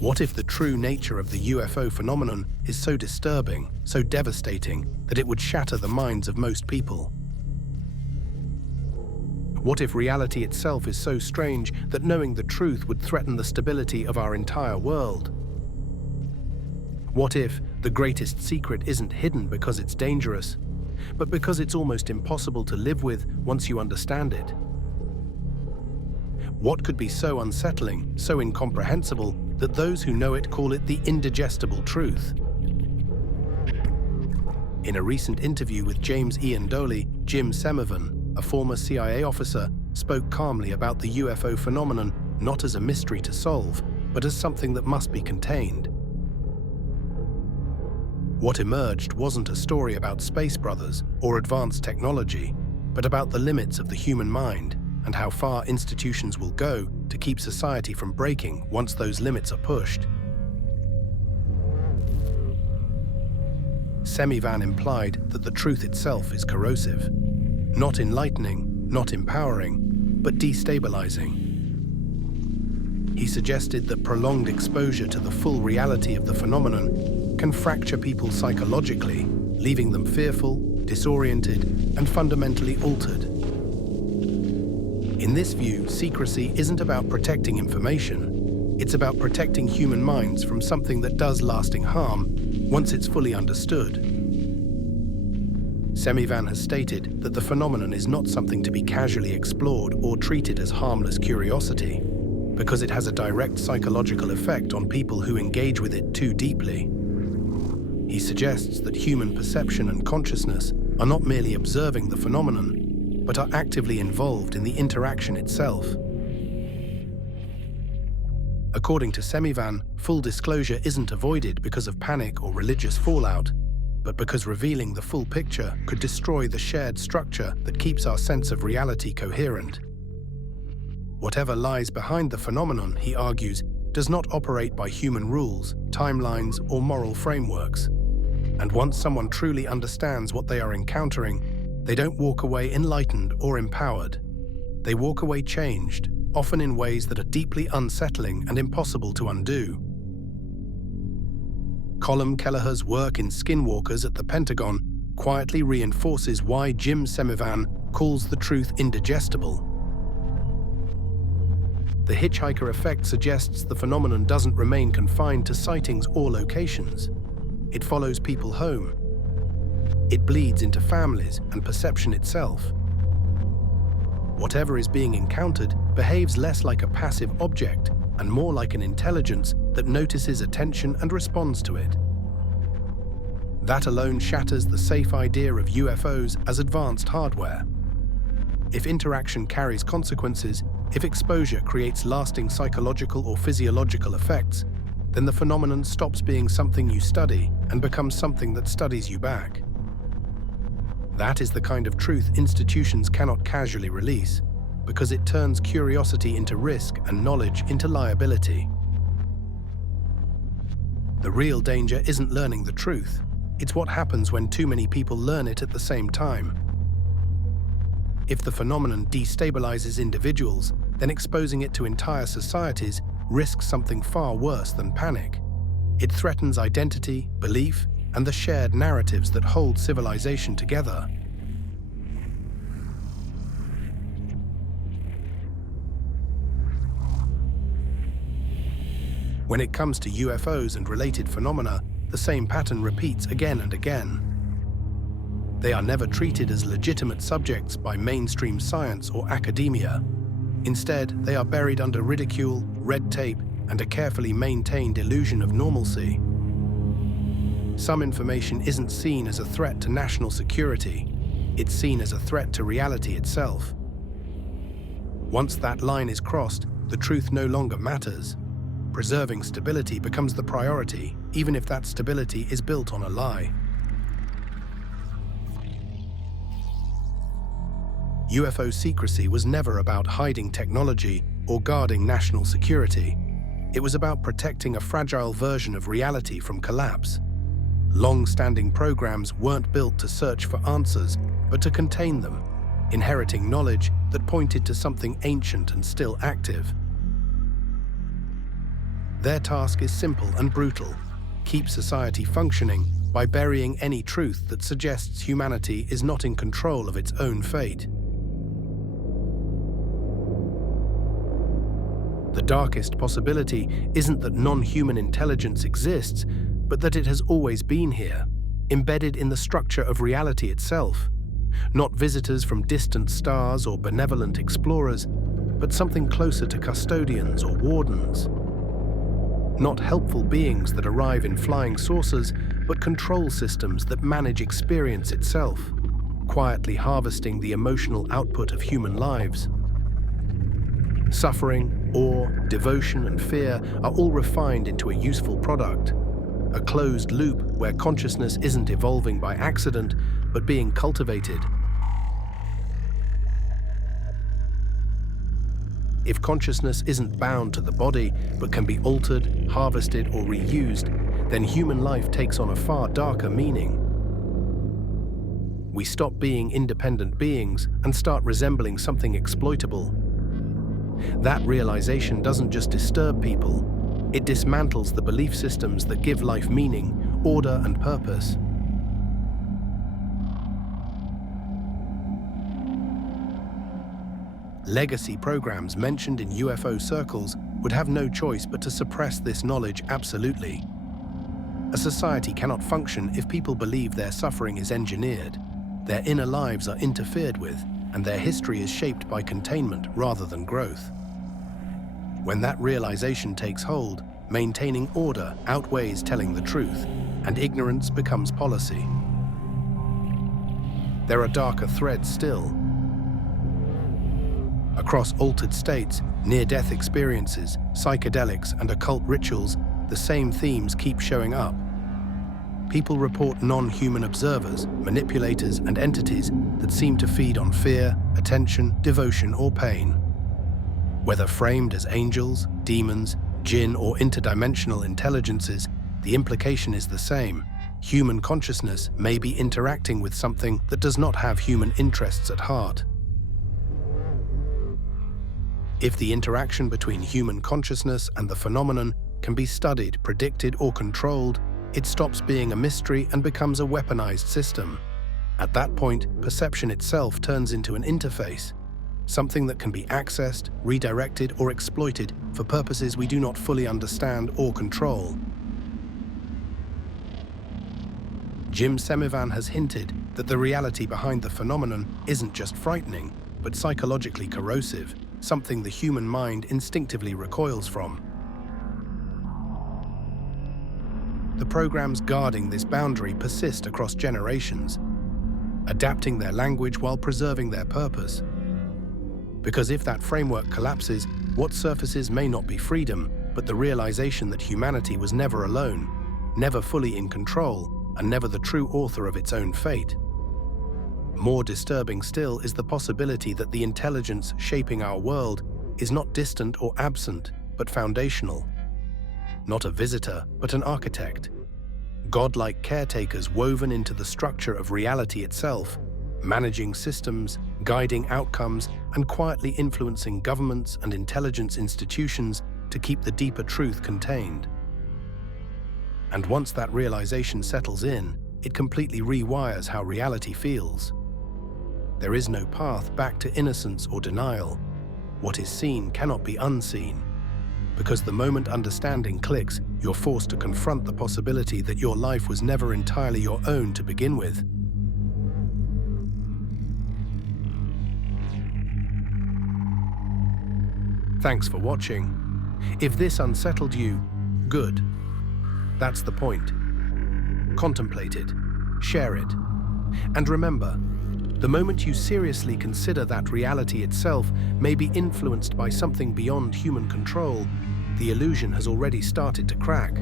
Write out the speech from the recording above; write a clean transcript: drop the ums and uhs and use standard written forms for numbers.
What if the true nature of the UFO phenomenon is so disturbing, so devastating, that it would shatter the minds of most people? What if reality itself is so strange that knowing the truth would threaten the stability of our entire world? What if the greatest secret isn't hidden because it's dangerous, but because it's almost impossible to live with once you understand it? What could be so unsettling, so incomprehensible, that those who know it call it the indigestible truth? In a recent interview with James Ian Doley, Jim Semivan, a former CIA officer, spoke calmly about the UFO phenomenon not as a mystery to solve, but as something that must be contained. What emerged wasn't a story about space brothers or advanced technology, but about the limits of the human mind and how far institutions will go to keep society from breaking once those limits are pushed. Semivan implied that the truth itself is corrosive, not enlightening, not empowering, but destabilizing. He suggested that prolonged exposure to the full reality of the phenomenon can fracture people psychologically, leaving them fearful, disoriented, and fundamentally altered. In this view, secrecy isn't about protecting information, it's about protecting human minds from something that does lasting harm once it's fully understood. Semivan has stated that the phenomenon is not something to be casually explored or treated as harmless curiosity, because it has a direct psychological effect on people who engage with it too deeply. He suggests that human perception and consciousness are not merely observing the phenomenon, but are actively involved in the interaction itself. According to Semivan, full disclosure isn't avoided because of panic or religious fallout, but because revealing the full picture could destroy the shared structure that keeps our sense of reality coherent. Whatever lies behind the phenomenon, he argues, does not operate by human rules, timelines, or moral frameworks. And once someone truly understands what they are encountering, they don't walk away enlightened or empowered. They walk away changed, often in ways that are deeply unsettling and impossible to undo. Colm Kelleher's work in Skinwalkers at the Pentagon quietly reinforces why Jim Semivan calls the truth indigestible. The Hitchhiker Effect suggests the phenomenon doesn't remain confined to sightings or locations. It follows people home. It bleeds into families and perception itself. Whatever is being encountered behaves less like a passive object and more like an intelligence that notices attention and responds to it. That alone shatters the safe idea of UFOs as advanced hardware. If interaction carries consequences, if exposure creates lasting psychological or physiological effects, then the phenomenon stops being something you study and becomes something that studies you back. That is the kind of truth institutions cannot casually release, because it turns curiosity into risk and knowledge into liability. The real danger isn't learning the truth. It's what happens when too many people learn it at the same time. If the phenomenon destabilizes individuals, then exposing it to entire societies risks something far worse than panic. It threatens identity, belief, and the shared narratives that hold civilization together. When it comes to UFOs and related phenomena, the same pattern repeats again and again. They are never treated as legitimate subjects by mainstream science or academia. Instead, they are buried under ridicule, red tape, and a carefully maintained illusion of normalcy. Some information isn't seen as a threat to national security. It's seen as a threat to reality itself. Once that line is crossed, the truth no longer matters. Preserving stability becomes the priority, even if that stability is built on a lie. UFO secrecy was never about hiding technology or guarding national security. It was about protecting a fragile version of reality from collapse. Long-standing programs weren't built to search for answers, but to contain them, inheriting knowledge that pointed to something ancient and still active. Their task is simple and brutal: keep society functioning by burying any truth that suggests humanity is not in control of its own fate. The darkest possibility isn't that non-human intelligence exists, but that it has always been here, embedded in the structure of reality itself. Not visitors from distant stars or benevolent explorers, but something closer to custodians or wardens. Not helpful beings that arrive in flying saucers, but control systems that manage experience itself, quietly harvesting the emotional output of human lives. Suffering, awe, devotion, and fear are all refined into a useful product, a closed loop where consciousness isn't evolving by accident, but being cultivated. If consciousness isn't bound to the body, but can be altered, harvested, or reused, then human life takes on a far darker meaning. We stop being independent beings and start resembling something exploitable. That realization doesn't just disturb people, it dismantles the belief systems that give life meaning, order, and purpose. Legacy programs mentioned in UFO circles would have no choice but to suppress this knowledge absolutely. A society cannot function if people believe their suffering is engineered, their inner lives are interfered with, and their history is shaped by containment rather than growth. When that realization takes hold, maintaining order outweighs telling the truth, and ignorance becomes policy. There are darker threads still. Across altered states, near-death experiences, psychedelics, and occult rituals, the same themes keep showing up. People report non-human observers, manipulators, and entities that seem to feed on fear, attention, devotion, or pain. Whether framed as angels, demons, jinn, or interdimensional intelligences, the implication is the same. Human consciousness may be interacting with something that does not have human interests at heart. If the interaction between human consciousness and the phenomenon can be studied, predicted, or controlled, it stops being a mystery and becomes a weaponized system. At that point, perception itself turns into an interface, something that can be accessed, redirected, or exploited for purposes we do not fully understand or control. Jim Semivan has hinted that the reality behind the phenomenon isn't just frightening, but psychologically corrosive, something the human mind instinctively recoils from. The programs guarding this boundary persist across generations, adapting their language while preserving their purpose. Because if that framework collapses, what surfaces may not be freedom, but the realization that humanity was never alone, never fully in control, and never the true author of its own fate. More disturbing still is the possibility that the intelligence shaping our world is not distant or absent, but foundational. Not a visitor, but an architect. Godlike caretakers woven into the structure of reality itself, managing systems, guiding outcomes, and quietly influencing governments and intelligence institutions to keep the deeper truth contained. And once that realization settles in, it completely rewires how reality feels. There is no path back to innocence or denial. What is seen cannot be unseen. Because the moment understanding clicks, you're forced to confront the possibility that your life was never entirely your own to begin with. Thanks for watching. If this unsettled you, good. That's the point. Contemplate it, share it, and remember, the moment you seriously consider that reality itself may be influenced by something beyond human control, the illusion has already started to crack.